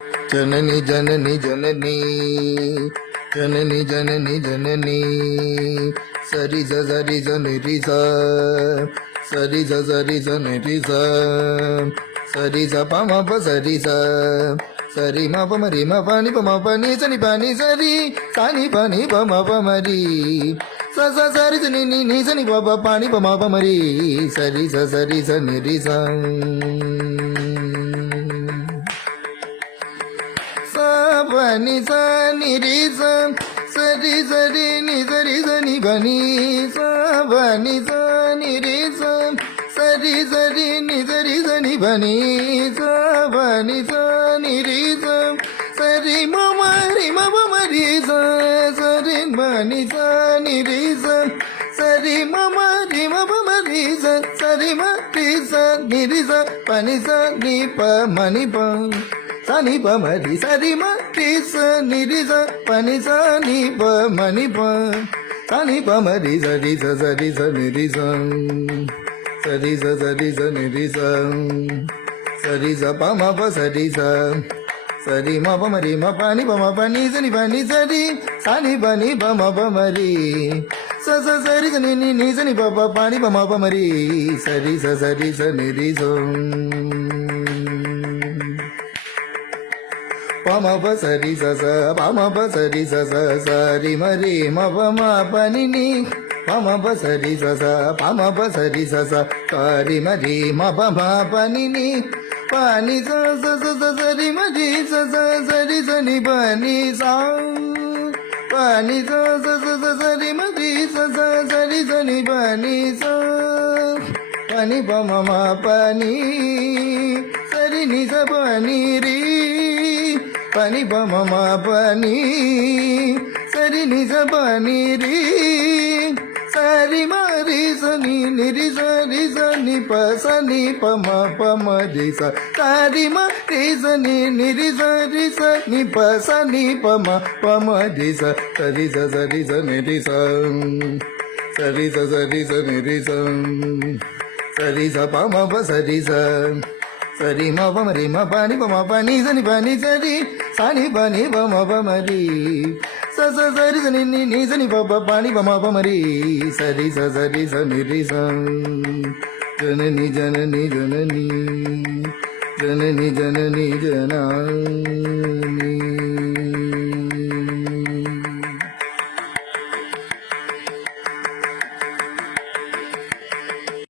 जननी जननी जननी जननी जननी जननी सरी ज सरी जन री सरी ज सरी जन री स सरी ज पम सरी स म प मरी म पानी प म पानी सनी पानी सरी सानी पानी प म प मरी स स सरी जनी नी नी सनी प प पानी प म प मरी सरी ज सरी जन नि जानी निजान रिजाम जानी बानी रिजामी रिजामी सरीमा जागि சனி பமரி சரிம ரிச நிரிச பனி சனி பமனி ப சனி பமரி சரிச சரிச நிரிசம் சரிச சரிச நிரிசம் சரிச பம ப சரிச சரி ம பமரி ம பனி பம பனி சனி பனி சரி சனி பனி பம பமரி ச ச சரி சனி நி நி சனி பப பனி பம பமரி சரி ச சரி ச நிரிசம் पामा परी सस पाम परी सजा सारी मिनिम सामामा पसरी सजा सारी मिनी पानी सरी मजी सजा सारी जनिबानी सानी जा जी मधी सजा सारी जनिबानी सानी पमा मा பனி பமமா பனி சரி நிச பனி சரி மாரி சனி நிரி சரி சனி பசனி பம பம ரிச சரி மாரி சனி நிரி சரி சனி பசனி பம பம ரிச சரி ச சரி ச நிரி சரி ச சரி ச நிரி சரி ச பம ப சரி ச சரி மபம ரி மபானி பம பனி சனி பனி சரி சனி பனி பம பமரி ச ச சரி சனி நி நி சனி பப பனி பம பமரி சரி ச சரி சமி ரி ச ஜனனி ஜனனி ஜனனி ஜனனி ஜனனி ஜனா